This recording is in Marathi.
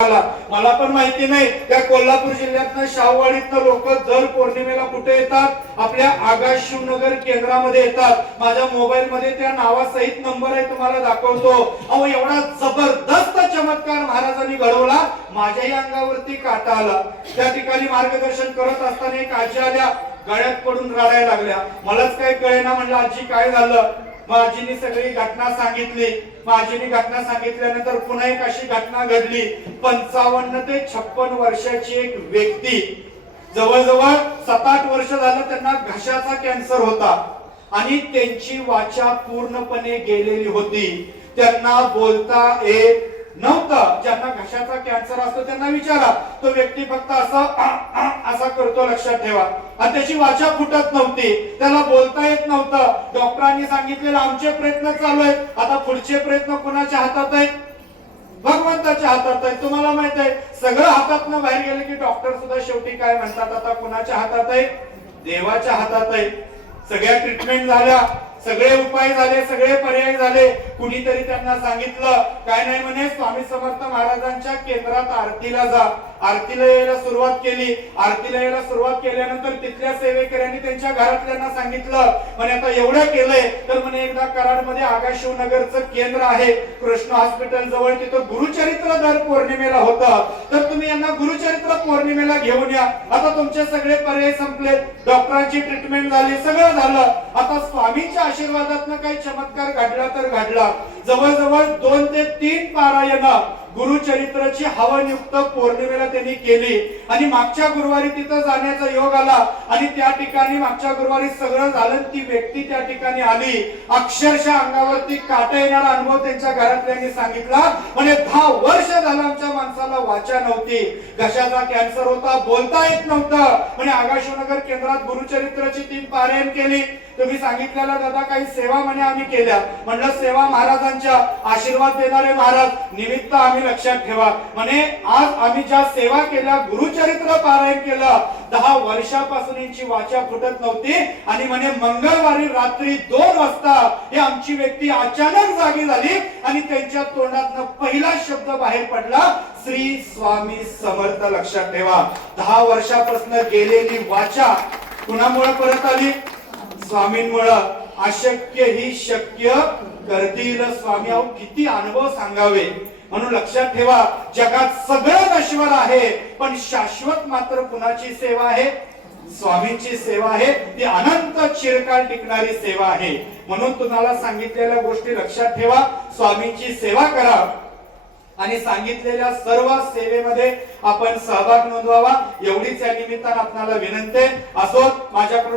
मला पण माहिती नाही त्या कोल्हापूर जिल्ह्यातनं शाहूवाडीतनं लोक दर पौर्णिमेला कुठे येतात, आपल्या आगाश शिवनगर केंद्रामध्ये येतात। माझ्या मोबाईल मध्ये त्या नावासहित नंबर आहे, तुम्हाला दाखवतो। अहो एवढा जबरदस्त चमत्कार महाराजांनी घडवला, माझ्याही अंगावरती काटा आला। त्या ठिकाणी मार्गदर्शन करत असताना एक आजी आल्या, गळ्यात पडून रडायला लागल्या। मलाच काही कळेना, म्हणलं आजी काय झालं? मग आजीने सगळी घटना सांगितली। मग आजीने घटना सांगितल्यानंतर पुन्हा एक अशी घटना घडली। 55 ते 56 वर्षाची एक व्यक्ती, जवळजवळ 7-8 वर्ष झालं त्यांना घशाचा कॅन्सर होता आणि त्यांची वाचा पूर्णपणे गेलेली होती। त्यांना बोलता येत नव्हतं। ज्यांना घशाचा कॅन्सर असतो त्यांना विचारा, तो व्यक्ती फक्त असा करतो, लक्षात ठेवा। आणि त्याची वाचा फुटत नव्हती, त्याला बोलता येत नव्हतं। डॉक्टरांनी सांगितलेलं आमचे प्रयत्न चालू आहेत। आता पुढचे प्रयत्न कोणाच्या हातात आहेत? भगवंताच्या हातात आहे। तुम्हाला माहित आहे, सगळं हातातनं बाहेर गेले की डॉक्टर सुद्धा शेवटी काय म्हणतात, आता कोणाच्या हातात आहे? देवाच्या हातात आहे। सगळ्या ट्रीटमेंट झाल्या, सगळे उपाय झाले, सगळे पर्याय झाले। कुणीतरी त्यांना सांगितलं, काय नाही म्हणे, स्वामी समर्थ महाराजांच्या केंद्रात आरतीला जा। आरतीला यायला सुरुवात केली। आरतीला यायला सुरुवात केल्यानंतर तिथल्या सेवेकऱ्यांनी त्यांच्या घरातल्यांना सांगितलं, म्हणे आता एवढं केलंय तर म्हणे एकदा कराडमध्ये आगाश शिवनगरचं केंद्र आहे, कृष्ण हॉस्पिटल जवळ, तिथं गुरुचरित्र दर पौर्णिमेला होतं, तर तुम्ही यांना गुरुचरित्र पौर्णिमेला घेऊन या। आता तुमचे सगळे पर्याय संपले, डॉक्टरांची ट्रीटमेंट झाली, सगळं झालं। आता स्वामींच्या आशीर्वादातनं काही चमत्कार घडला तर घडला। जवळजवळ 2 ते 3 पारायण गुरुचरित्राची हवनयुक्त पौर्णिमेला त्यांनी केली आणि मागच्या गुरुवारी तिथं जाण्याचा योग आला आणि त्या ठिकाणी मागच्या गुरुवारी सगळं झालं। ती व्यक्ती त्या ठिकाणी आली, अक्षरशः अंगावरती काटा येणारा अनुभव त्यांच्या घरातल्यांनी सांगितला। म्हणजे 10 वर्ष झालं आमच्या माणसाला वाचा नव्हती, घशाचा कॅन्सर होता, बोलता येत नव्हतं। म्हणजे आगाश शिवनगर केंद्रात गुरुचरित्राची 3 पारायण केली। तुम्ही सांगितलेला दादा काही सेवा म्हणे आम्ही केल्या, म्हणलं सेवा महाराजांच्या आशीर्वाद देणारे महाराज निमित्त आम्ही लक्षात ठेवा। म्हणे आज आम्ही ज्या सेवा केल्या, गुरुचरित्र पारायण केलं, 10 वर्षापासून यांची वाचा फुटत नव्हती आणि म्हणे मंगळवारी रात्री 2 वाजता ही आमची व्यक्ती अचानक जागी झाली आणि त्यांच्या तोंडातनं पहिला शब्द बाहेर पडला, श्री स्वामी समर्थ। लक्षात ठेवा, 10 वर्षापासून गेलेली वाचा कुणामुळे परत आली? स्वामींमुळे। अशक्य ही शक्य करतील स्वामी। अहो किती अनुभव सांगावे। म्हणून लक्षात ठेवा, जगात सगळं नश्वर आहे पण शाश्वत मात्र कुणाची सेवा आहे? स्वामींची सेवा आहे। ती अनंत चिरकाल टिकणारी सेवा आहे। म्हणून तुम्हाला सांगितलेल्या गोष्टी लक्षात ठेवा, स्वामींची सेवा करा आणि सांगितलेल्या सर्व सेवेमध्ये आपण सहभाग नोंदवावा, एवढीच या निमित्तानं आपल्याला विनंती। असो, माझ्याकडून